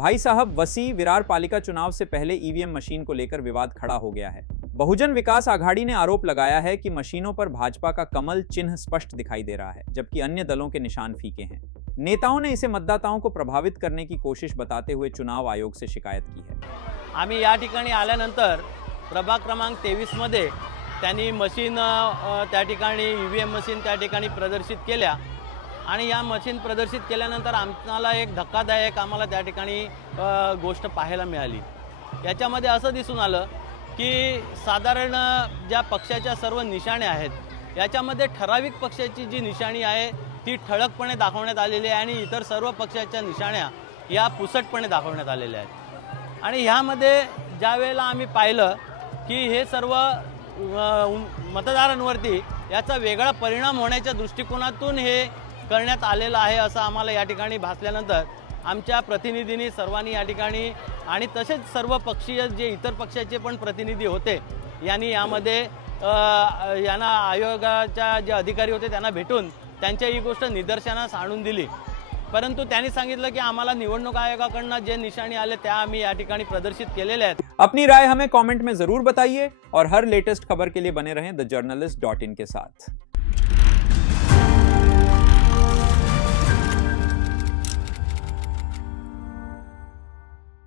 भाई साहब, वसी विरार पालिका चुनाव से पहले ईवीएम मशीन को लेकर विवाद खड़ा हो गया है। बहुजन विकास आघाड़ी ने आरोप लगाया है कि मशीनों पर भाजपा का कमल चिन्ह स्पष्ट दिखाई दे रहा है, जबकि अन्य दलों के निशान फीके हैं। नेताओं ने इसे मतदाताओं को प्रभावित करने की कोशिश बताते हुए चुनाव आयोग से शिकायत की है। आम्ही या ठिकाणी आल्यानंतर प्रभाग क्रमांक 23 मध्ये त्यांनी मशीन त्या ठिकाणी ईव्हीएम मशीन त्या ठिकाणी प्रदर्शित केल्या आणि या मशीन प्रदर्शित केल्यानंतर आम्हाला एक धक्कादायक आम्हाला त्या ठिकाणी गोष्ट पाहायला मिळाली। याच्यामध्ये असं दिसून आलं की साधारण ज्या पक्षाच्या सर्व निशाण्या आहेत याच्यामध्ये ठराविक पक्षाची जी निशाणी आहे ती ठळकपणे दाखवण्यात आलेली आहे आणि इतर सर्व पक्षाच्या निशाण्या या पुसटपणे दाखवण्यात आलेल्या आहेत। आणि ह्यामध्ये ज्या वेळेला आम्ही पाहिलं की हे सर्व मतदारांवरती याचा वेगळा परिणाम होण्याच्या दृष्टिकोनातून हे करण्यात आलेलं आहे असं आम्हाला या ठिकाणी भासल्यानंतर आमच्या प्रतिनिधींनी सर्वांनी या ठिकाणी आणि तसेच सर्व पक्षीय जे इतर पक्षाचे पण प्रतिनिधी होते यांनी यामध्ये यांना आयोगाच्या जे अधिकारी होते त्यांना भेटून त्यांच्या ही गोष्ट निदर्शनास आणून दिली। परंतु त्यांनी सांगितलं की आम्हाला निवडणूक आयोगाकडून जे निशाणी आले त्या आम्ही या ठिकाणी प्रदर्शित केलेले आहेत। अपनी राय हमें कमेंट में जरूर बताइए और हर लेटेस्ट खबर के लिए बने रहें द जर्नलिस्ट.in के साथ।